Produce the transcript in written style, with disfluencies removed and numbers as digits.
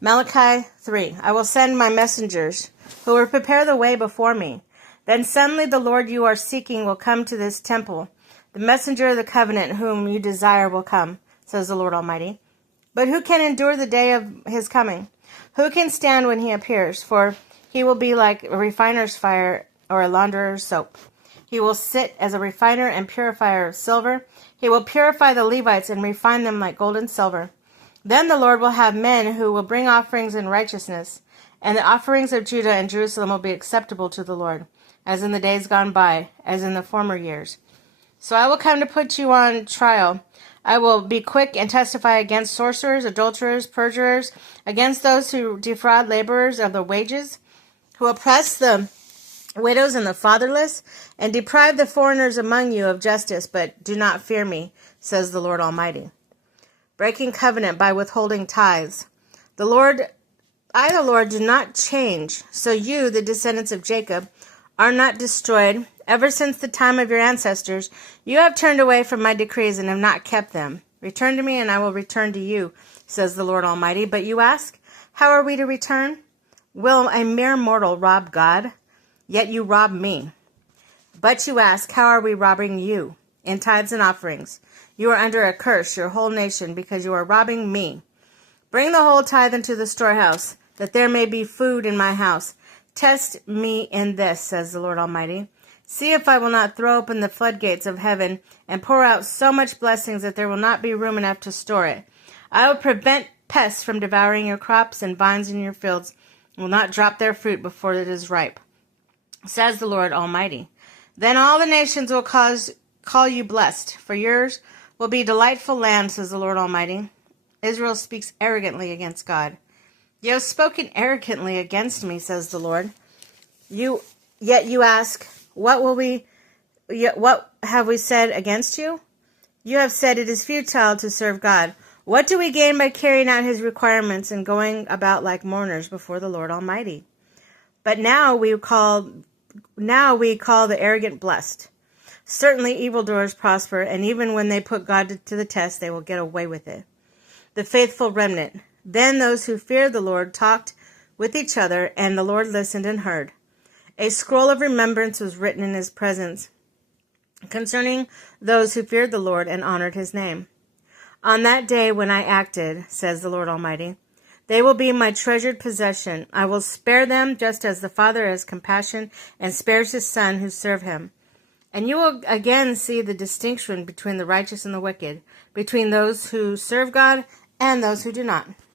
Malachi 3. I will send my messengers, who will prepare the way before me. Then suddenly the Lord you are seeking will come to this temple. The messenger of the covenant whom you desire will come, says the Lord Almighty. But who can endure the day of his coming? Who can stand when he appears? For he will be like a refiner's fire or a launderer's soap. He will sit as a refiner and purifier of silver. He will purify the Levites and refine them like gold and silver. Then the Lord will have men who will bring offerings in righteousness, and the offerings of Judah and Jerusalem will be acceptable to the Lord, as in the days gone by, as in the former years. So I will come to put you on trial. I will be quick and testify against sorcerers, adulterers, perjurers, against those who defraud laborers of their wages, who oppress the widows and the fatherless, and deprive the foreigners among you of justice, but do not fear me, says the Lord Almighty. Breaking covenant by withholding tithes. The Lord do not change, so you, the descendants of Jacob, are not destroyed. Ever since the time of your ancestors, you have turned away from my decrees and have not kept them. Return to me, and I will return to you, says the Lord Almighty. But you ask, how are we to return? Will a mere mortal rob God? Yet you rob me. But you ask, how are we robbing you? In tithes and offerings. You are under a curse, your whole nation, because you are robbing me. Bring the whole tithe into the storehouse, that there may be food in my house. Test me in this, says the Lord Almighty. See if I will not throw open the floodgates of heaven and pour out so much blessings that there will not be room enough to store it. I will prevent pests from devouring your crops, and vines in your fields will not drop their fruit before it is ripe, says the Lord Almighty. Then all the nations will call you blessed, for yours will be delightful land, says the Lord Almighty. Israel speaks arrogantly against God. You have spoken arrogantly against me, says the Lord. Yet you ask, what have we said against you? You have said it is futile to serve God. What do we gain by carrying out his requirements and going about like mourners before the Lord Almighty? But now we call the arrogant blessed. Certainly evildoers prosper, and even when they put God to the test, they will get away with it. The faithful remnant. Then those who feared the Lord talked with each other, and the Lord listened and heard. A scroll of remembrance was written in his presence concerning those who feared the Lord and honored his name. On that day when I acted, says the Lord Almighty, they will be my treasured possession. I will spare them just as the Father has compassion and spares his Son who serve him. And you will again see the distinction between the righteous and the wicked, between those who serve God and those who do not.